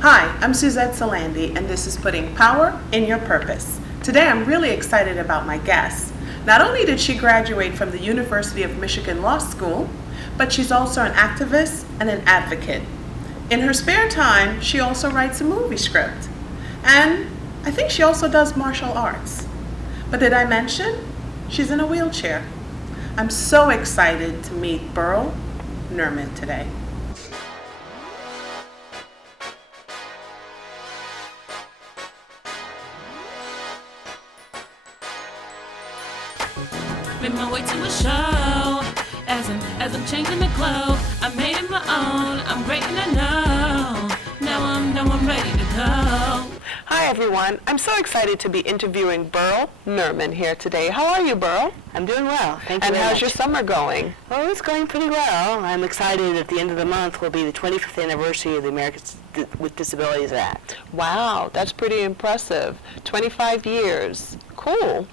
Hi, I'm Suzette Salandi, and this is Putting Power in Your Purpose. Today I'm really excited about my guest. Not only did she graduate from the University of Michigan Law School, but she's also an activist and an advocate. In her spare time, she also writes a movie script. And I think she also does martial arts. But did I mention? She's in a wheelchair. I'm so excited to meet Beryl Neurman today. Made my way to a show. As I'm changing the glow, I made it my own. I'm great and I know. Now I'm ready to go. Hi everyone. I'm so excited to be interviewing Beryl Neurman here today. How are you, Beryl? I'm doing well. Thank you And very how's much. your summer going? Oh, it's going pretty well. I'm excited at the end of the month will be the 25th anniversary of the Americans with Disabilities Act. Wow, that's pretty impressive. 25 years. Cool.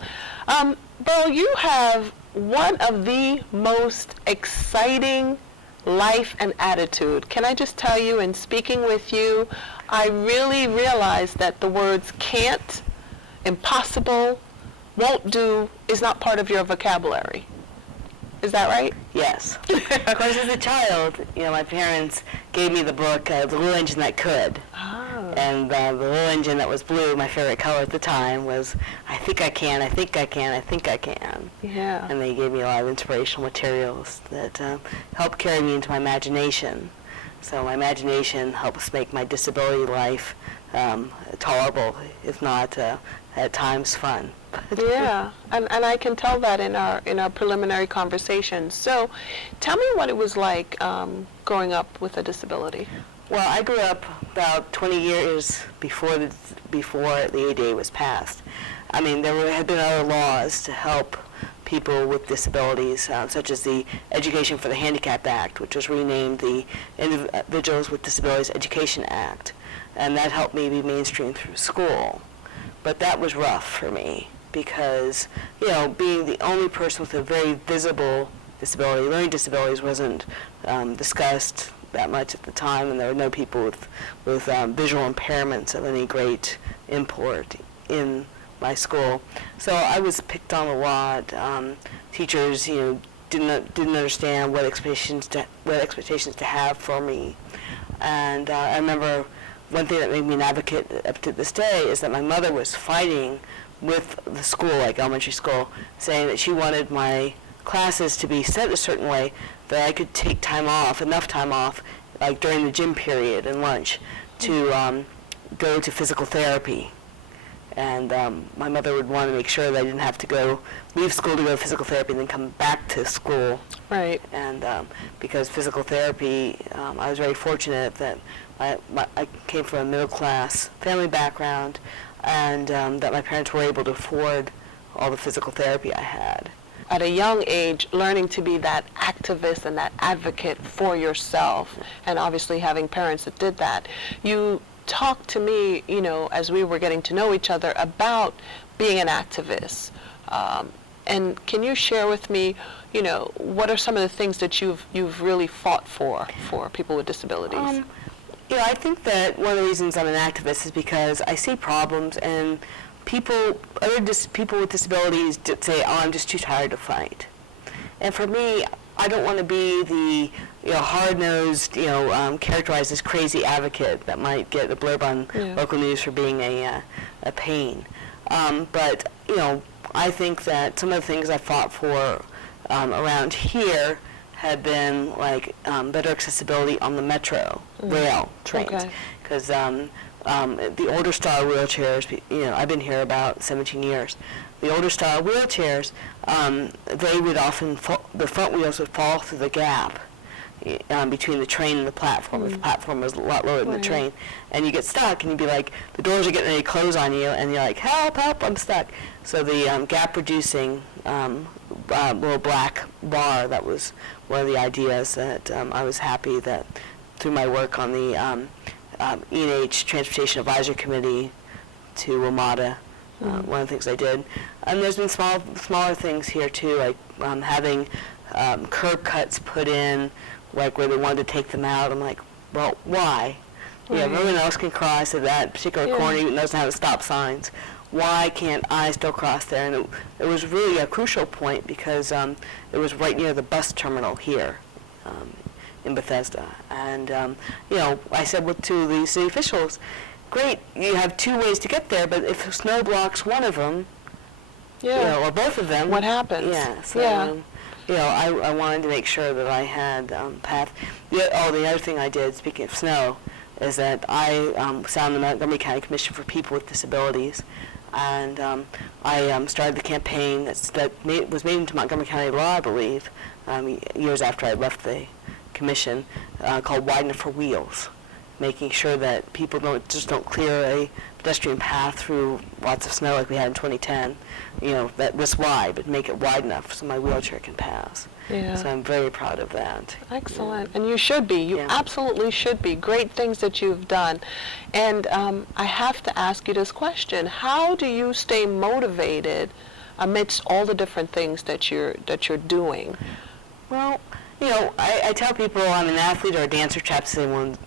Beryl, you have one of the most exciting life and attitude. Can I just tell you, in speaking with you, I really realized that the words can't, impossible, won't do is not part of your vocabulary. Is that right? Yes. Of course, as a child, my parents gave me the book, The Little Engine That Could. Oh. And the little engine that was blue, my favorite color at the time, was I think I can, I think I can, I think I can. Yeah. And they gave me a lot of inspirational materials that helped carry me into my imagination. So my imagination helps make my disability life tolerable, if not at times fun. Yeah, and I can tell that in our preliminary conversation. So, tell me what it was like growing up with a disability. Well, I grew up about 20 years before the ADA was passed. I mean, there had been other laws to help people with disabilities, such as the Education for the Handicapped Act, which was renamed the Individuals with Disabilities Education Act, and that helped me be mainstreamed through school. But that was rough for me because, being the only person with a very visible disability, learning disabilities wasn't discussed that much at the time, and there were no people with visual impairments of any great import in my school. So I was picked on a lot. Teachers, didn't understand what expectations to have for me. And I remember one thing that made me an advocate up to this day is that my mother was fighting with the school, like elementary school, saying that she wanted my classes to be set a certain way that I could take time off, enough time off, like during the gym period and lunch, to go to physical therapy. And my mother would want to make sure that I didn't have to leave school to go to physical therapy and then come back to school. Right. And because physical therapy, I was very fortunate that I came from a middle-class family background, and that my parents were able to afford all the physical therapy I had. At a young age, learning to be that activist and that advocate for yourself, and obviously having parents that did that, you talked to me, as we were getting to know each other, about being an activist. And can you share with me, what are some of the things that you've really fought for people with disabilities? I think that one of the reasons I'm an activist is because I see problems and people with disabilities say, "Oh, I'm just too tired to fight." And for me, I don't want to be the hard-nosed, characterized as crazy advocate that might get a blurb on local news for being a pain. But I think that some of the things I fought for around here have been like better accessibility on the metro rail trains, because the older style wheelchairs, I've been here about 17 years. The older style wheelchairs, they would often, the front wheels would fall through the gap between the train and the platform. If the platform was a lot lower than the train, and you get stuck, and you'd be like, the doors are getting ready to close on you, and you're like, help, I'm stuck. So the gap-reducing little black bar, that was one of the ideas that I was happy that through my work on the E&H Transportation Advisory Committee to WMATA, one of the things I did. And there's been smaller things here too, like having curb cuts put in, like where they wanted to take them out. I'm like, well, why? Yeah, everyone else can cross at that particular corner, even though it doesn't have stop signs. Why can't I still cross there? And it was really a crucial point because it was right near the bus terminal here in Bethesda. And, I said to the city officials, great, you have 2 ways to get there, but if snow blocks one of them, or both of them. What happens? Yeah, so, I wanted to make sure that I had path. The other thing I did, speaking of snow, is that I sat on the Montgomery County Commission for People with Disabilities, and I started the campaign that was made into Montgomery County law, I believe, years after I left the commission, called Widen It for Wheels, making sure that people don't clear a pedestrian path through lots of snow like we had in 2010, that was wide, but make it wide enough so my wheelchair can pass. Yeah. So I'm very proud of that. Excellent. And you should be. You absolutely should be. Great things that you've done. And I have to ask you this question. How do you stay motivated amidst all the different things that you're doing? Well, I tell people I'm an athlete or a dancer trapped to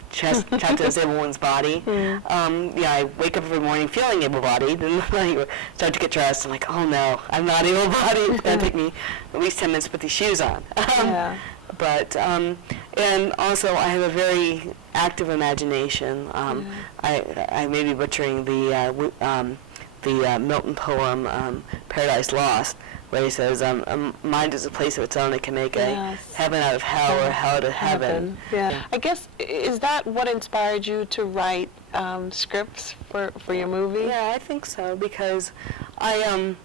disable one's body. I wake up every morning feeling able-bodied, and I start to get dressed. I'm like, oh no, I'm not able-bodied. It's going to take me at least 10 minutes to put these shoes on. But, and also I have a very active imagination. I may be butchering the Milton poem, Paradise Lost, where he says, mind is a place of its own. It can make a heaven out of hell or hell to heaven. Yeah. I guess, is that what inspired you to write scripts for your movie? Yeah, I think so, because I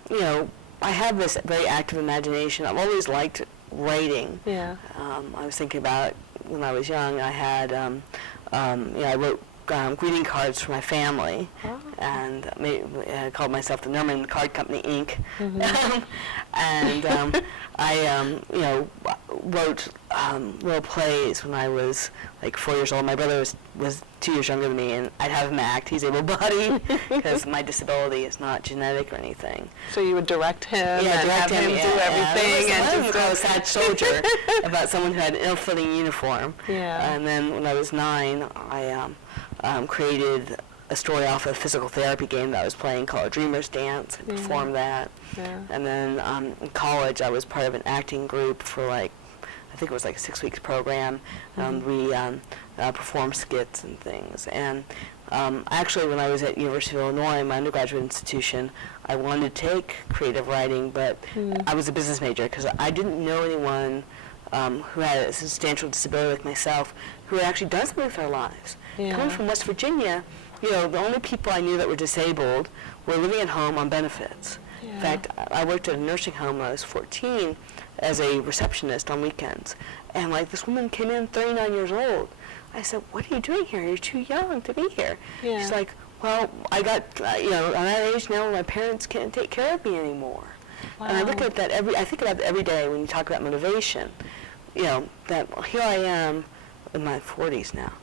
have this very active imagination. I've always liked writing. Yeah. I was thinking about when I was young, I had, I wrote greeting cards for my family, and I called myself the Neurman Card Company, Inc. And I wrote little plays when I was like 4 years old. My brother was 2 years younger than me, and I'd have him act. He's able-bodied because my disability is not genetic or anything. So you would direct him and direct have him do everything. I was called a sad soldier about someone who had an ill-fitting uniform. Yeah. And then when I was 9, I created a story off a physical therapy game that I was playing called Dreamer's Dance. I performed that. Yeah. And then in college, I was part of an acting group for I think it was like a 6 weeks program. We performed skits and things. And actually, when I was at University of Illinois, my undergraduate institution, I wanted to take creative writing, but I was a business major because I didn't know anyone who had a substantial disability like myself who had actually done something with their lives. Yeah. Coming from West Virginia, the only people I knew that were disabled were living at home on benefits. Yeah. In fact, I worked at a nursing home when I was 14 as a receptionist on weekends. And this woman came in, 39 years old. I said, what are you doing here? You're too young to be here. Yeah. She's like, well, I got, I'm at that age now where my parents can't take care of me anymore. Wow. And I look at that I think about that every day when you talk about motivation. That here I am in my 40s now,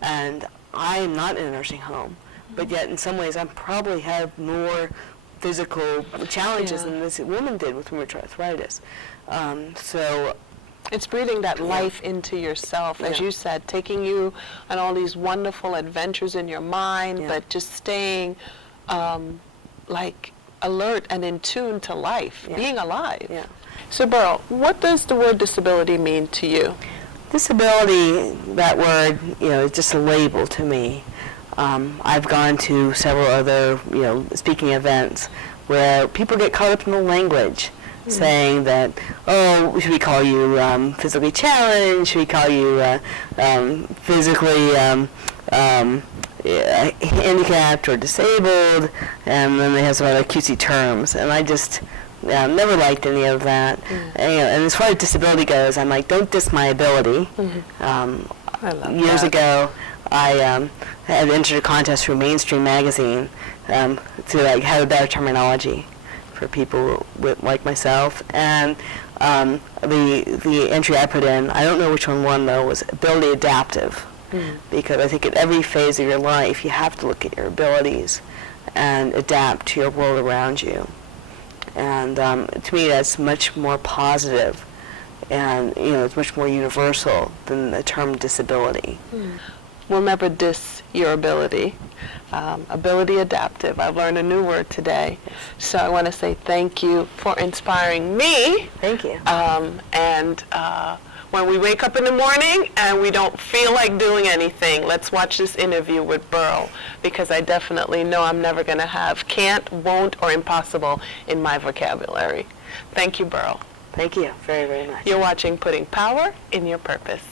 and I am not in a nursing home, but yet in some ways I probably have more physical challenges than this woman did with rheumatoid arthritis. So it's breathing that life into yourself, as you said, taking you on all these wonderful adventures in your mind, but just staying alert and in tune to life, being alive. Yeah. So Beryl, what does the word disability mean to you? Disability, that word, is just a label to me. I've gone to several other, speaking events where people get caught up in the language, saying that, should we call you physically challenged? Should we call you physically handicapped or disabled? And then they have some other cutesy terms, and I just never liked any of that. And as far as disability goes, I'm like, don't diss my ability. I love years that. ago, I had entered a contest through Mainstream magazine to have a better terminology for people like myself. And the entry I put in, I don't know which one won though, was ability adaptive. Because I think at every phase of your life, you have to look at your abilities and adapt to your world around you. And to me, that's much more positive, and it's much more universal than the term disability. Remember, this your ability. Ability adaptive. I've learned a new word today. So I want to say thank you for inspiring me. Thank you. And when we wake up in the morning and we don't feel like doing anything, let's watch this interview with Beryl, because I definitely know I'm never going to have can't, won't, or impossible in my vocabulary. Thank you, Beryl. Thank you very, very much. You're watching Putting Power in Your Purpose.